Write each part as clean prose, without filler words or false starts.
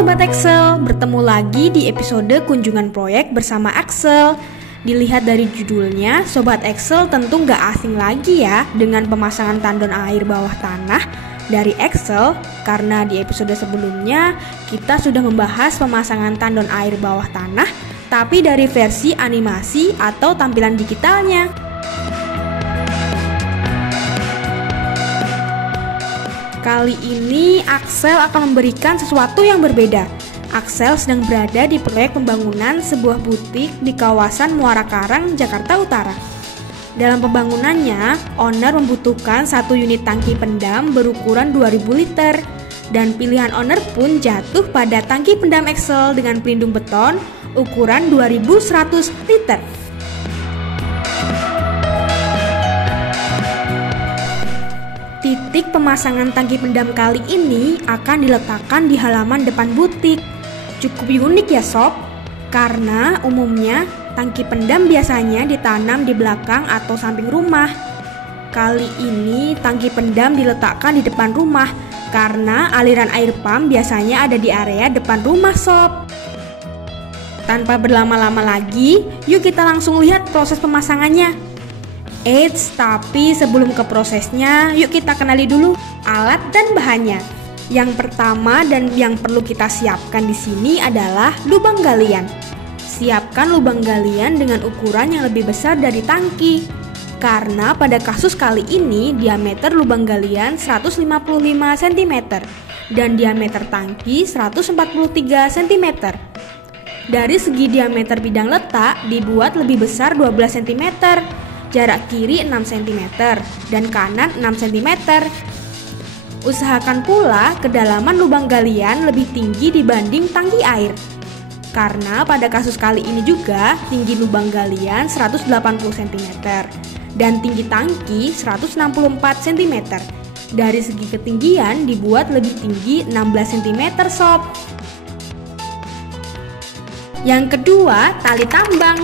Sobat Excel, bertemu lagi di episode kunjungan proyek bersama Axel. Dilihat dari judulnya, Sobat Excel tentu nggak asing lagi ya dengan pemasangan tandon air bawah tanah dari Excel, karena di episode sebelumnya kita sudah membahas pemasangan tandon air bawah tanah tapi dari versi animasi atau tampilan digitalnya. Kali ini Axel akan memberikan sesuatu yang berbeda. Axel sedang berada di proyek pembangunan sebuah butik di kawasan Muara Karang, Jakarta Utara. Dalam pembangunannya, owner membutuhkan satu unit tangki pendam berukuran 2000 liter. Dan pilihan owner pun jatuh pada tangki pendam Axel dengan pelindung beton ukuran 2100 liter. Titik pemasangan tangki pendam kali ini akan diletakkan di halaman depan butik. Cukup unik ya sob, karena umumnya tangki pendam biasanya ditanam di belakang atau samping rumah. Kali ini tangki pendam diletakkan di depan rumah karena aliran air pump biasanya ada di area depan rumah sob. Tanpa berlama-lama lagi, yuk kita langsung lihat proses pemasangannya. Eits, tapi sebelum ke prosesnya, yuk kita kenali dulu alat dan bahannya. Yang pertama dan yang perlu kita siapkan di sini adalah lubang galian. Siapkan lubang galian dengan ukuran yang lebih besar dari tangki. Karena pada kasus kali ini diameter lubang galian 155 cm dan diameter tangki 143 cm. Dari segi diameter bidang letak dibuat lebih besar 12 cm. Jarak kiri 6 cm dan kanan 6 cm. Usahakan pula kedalaman lubang galian lebih tinggi dibanding tangki air. Karena pada kasus kali ini juga tinggi lubang galian 180 cm dan tinggi tangki 164 cm. Dari segi ketinggian dibuat lebih tinggi 16 cm sob. Yang kedua, tali tambang.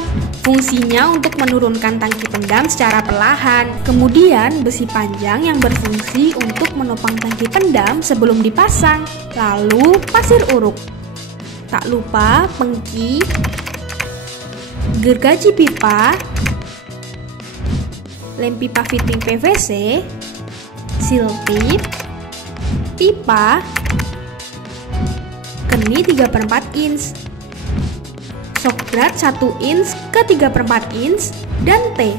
Fungsinya untuk menurunkan tangki pendam secara perlahan. Kemudian besi panjang yang berfungsi untuk menopang tangki pendam sebelum dipasang. Lalu pasir uruk. Tak lupa pengki, gergaji pipa, lem pipa fitting PVC, seal tip, pipa, keni 3/4 inch, shock guard 1 inch ke 3/4 inch, dan T.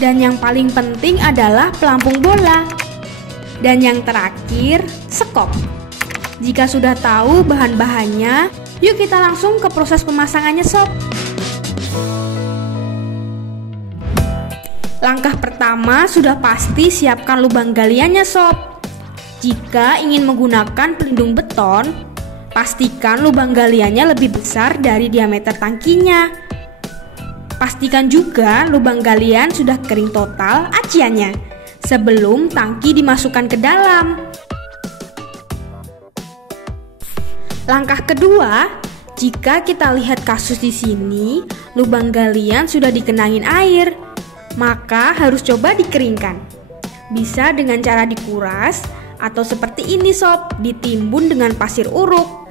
Dan yang paling penting adalah pelampung bola. Dan yang terakhir, sekop. Jika sudah tahu bahan-bahannya, yuk kita langsung ke proses pemasangannya sob. Langkah pertama sudah pasti siapkan lubang galiannya sob. Jika ingin menggunakan pelindung beton, pastikan lubang galiannya lebih besar dari diameter tangkinya. Pastikan juga lubang galian sudah kering total aciannya sebelum tangki dimasukkan ke dalam. Langkah kedua, jika kita lihat kasus di sini, lubang galian sudah dikenangin air, maka harus coba dikeringkan. Bisa dengan cara dikuras atau seperti ini sob, ditimbun dengan pasir uruk.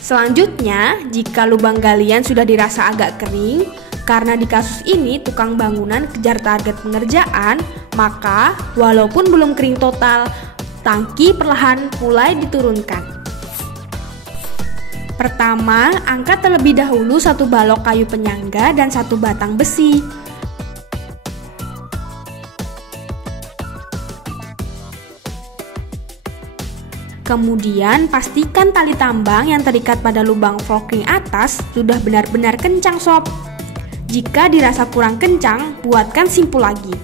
Selanjutnya, jika lubang galian sudah dirasa agak kering, karena di kasus ini tukang bangunan kejar target pengerjaan, maka walaupun belum kering total, tangki perlahan mulai diturunkan. Pertama, angkat terlebih dahulu satu balok kayu penyangga dan satu batang besi. Kemudian pastikan tali tambang yang terikat pada lubang flooring atas sudah benar-benar kencang sob. Jika dirasa kurang kencang, buatkan simpul lagi.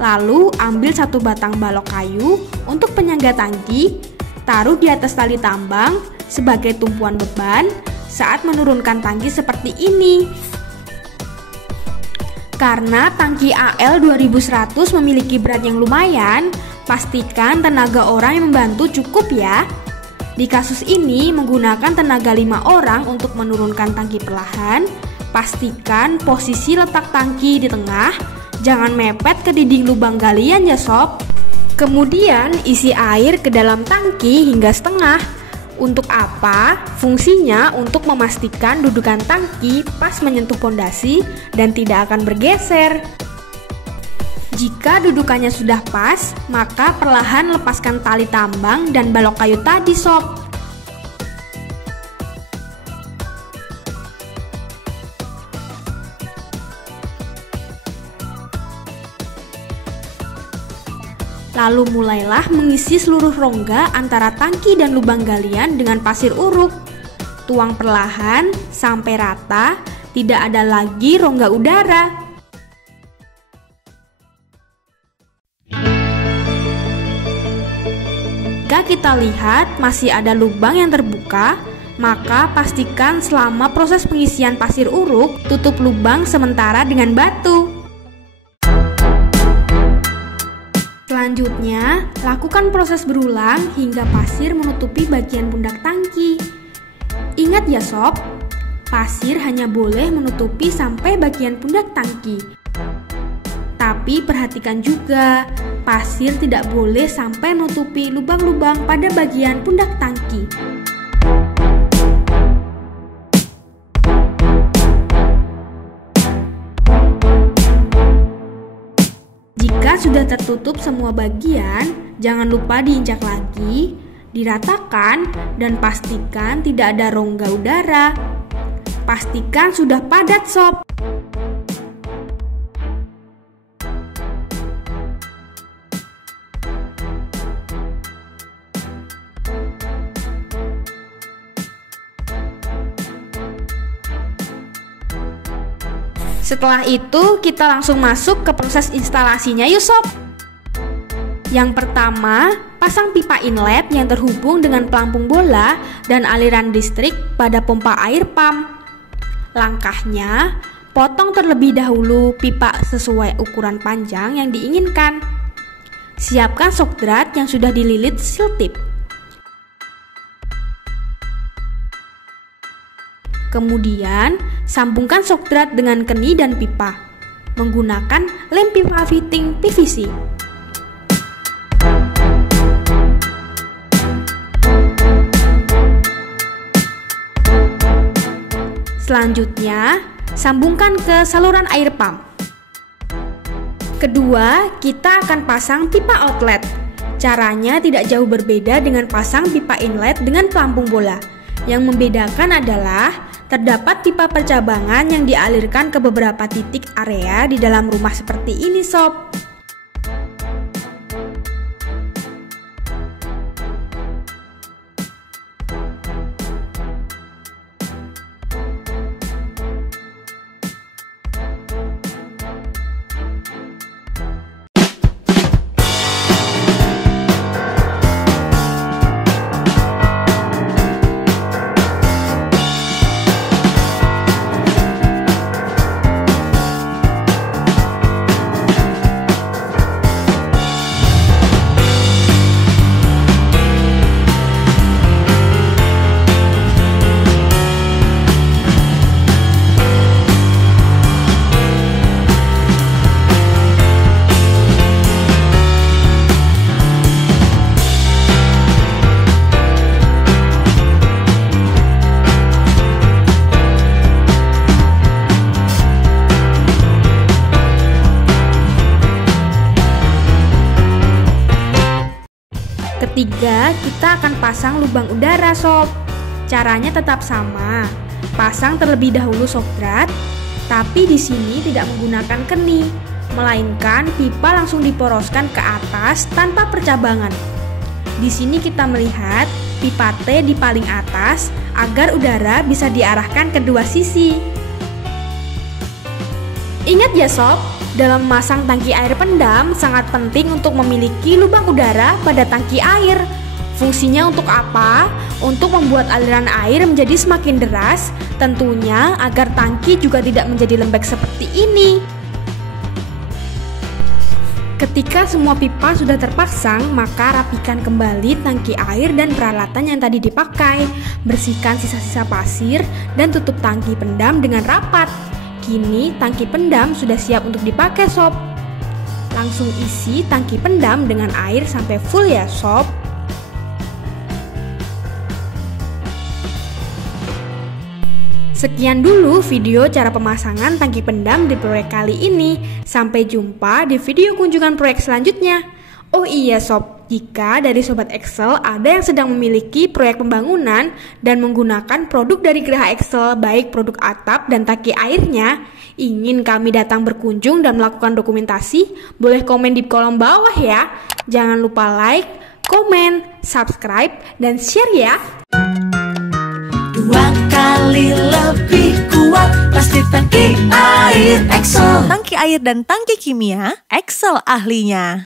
Lalu ambil satu batang balok kayu untuk penyangga tangki, taruh di atas tali tambang sebagai tumpuan beban saat menurunkan tangki seperti ini. Karena tangki AL 2100 memiliki berat yang lumayan, pastikan tenaga orang yang membantu cukup ya. Di kasus ini menggunakan tenaga 5 orang untuk menurunkan tangki perlahan. Pastikan posisi letak tangki di tengah, jangan mepet ke dinding lubang galian ya sob. Kemudian isi air ke dalam tangki hingga setengah. Untuk apa? Fungsinya untuk memastikan dudukan tangki pas menyentuh pondasi dan tidak akan bergeser. Jika dudukannya sudah pas, maka perlahan lepaskan tali tambang dan balok kayu tadi, sob. Lalu mulailah mengisi seluruh rongga antara tangki dan lubang galian dengan pasir uruk. Tuang perlahan sampai rata, tidak ada lagi rongga udara. Jika kita lihat masih ada lubang yang terbuka, maka pastikan selama proses pengisian pasir uruk, tutup lubang sementara dengan batu. Selanjutnya, lakukan proses berulang hingga pasir menutupi bagian pundak tangki. Ingat ya sob, pasir hanya boleh menutupi sampai bagian pundak tangki. Tapi perhatikan juga, pasir tidak boleh sampai menutupi lubang-lubang pada bagian pundak tangki. Jika sudah tertutup semua bagian, jangan lupa diinjak lagi, diratakan, dan pastikan tidak ada rongga udara. Pastikan sudah padat sob. Setelah itu, kita langsung masuk ke proses instalasinya yuk sob. Yang pertama, pasang pipa inlet yang terhubung dengan pelampung bola dan aliran listrik pada pompa air pump. Langkahnya, potong terlebih dahulu pipa sesuai ukuran panjang yang diinginkan. Siapkan shock drat yang sudah dililit seal tip. Kemudian, sambungkan shock drat dengan keni dan pipa menggunakan lem pipa fitting PVC. Selanjutnya, sambungkan ke saluran air pump. Kedua, kita akan pasang pipa outlet. Caranya tidak jauh berbeda dengan pasang pipa inlet dengan pelampung bola. Yang membedakan adalah terdapat pipa percabangan yang dialirkan ke beberapa titik area di dalam rumah seperti ini sob. Ketiga, kita akan pasang lubang udara sob. Caranya tetap sama. Pasang terlebih dahulu shock drat, tapi di sini tidak menggunakan keni, melainkan pipa langsung diporoskan ke atas tanpa percabangan. Di sini kita melihat pipa T di paling atas agar udara bisa diarahkan ke dua sisi. Ingat ya sob, dalam memasang tangki air pendam sangat penting untuk memiliki lubang udara pada tangki air. Fungsinya untuk apa? Untuk membuat aliran air menjadi semakin deras, tentunya agar tangki juga tidak menjadi lembek seperti ini. Ketika semua pipa sudah terpasang, maka rapikan kembali tangki air dan peralatan yang tadi dipakai. Bersihkan sisa-sisa pasir dan tutup tangki pendam dengan rapat. Kini tangki pendam sudah siap untuk dipakai sob. Langsung isi tangki pendam dengan air sampai full ya sob. Sekian dulu video cara pemasangan tangki pendam di proyek kali ini. Sampai jumpa di video kunjungan proyek selanjutnya. Oh iya sob, jika dari Sobat Excel ada yang sedang memiliki proyek pembangunan dan menggunakan produk dari Geraha Excel, baik produk atap dan tangki airnya, ingin kami datang berkunjung dan melakukan dokumentasi, boleh komen di kolom bawah ya. Jangan lupa like, komen, subscribe, dan share ya. 2 kali lebih kuat, pasti tangki air Excel. Tangki air dan tangki kimia, Excel ahlinya.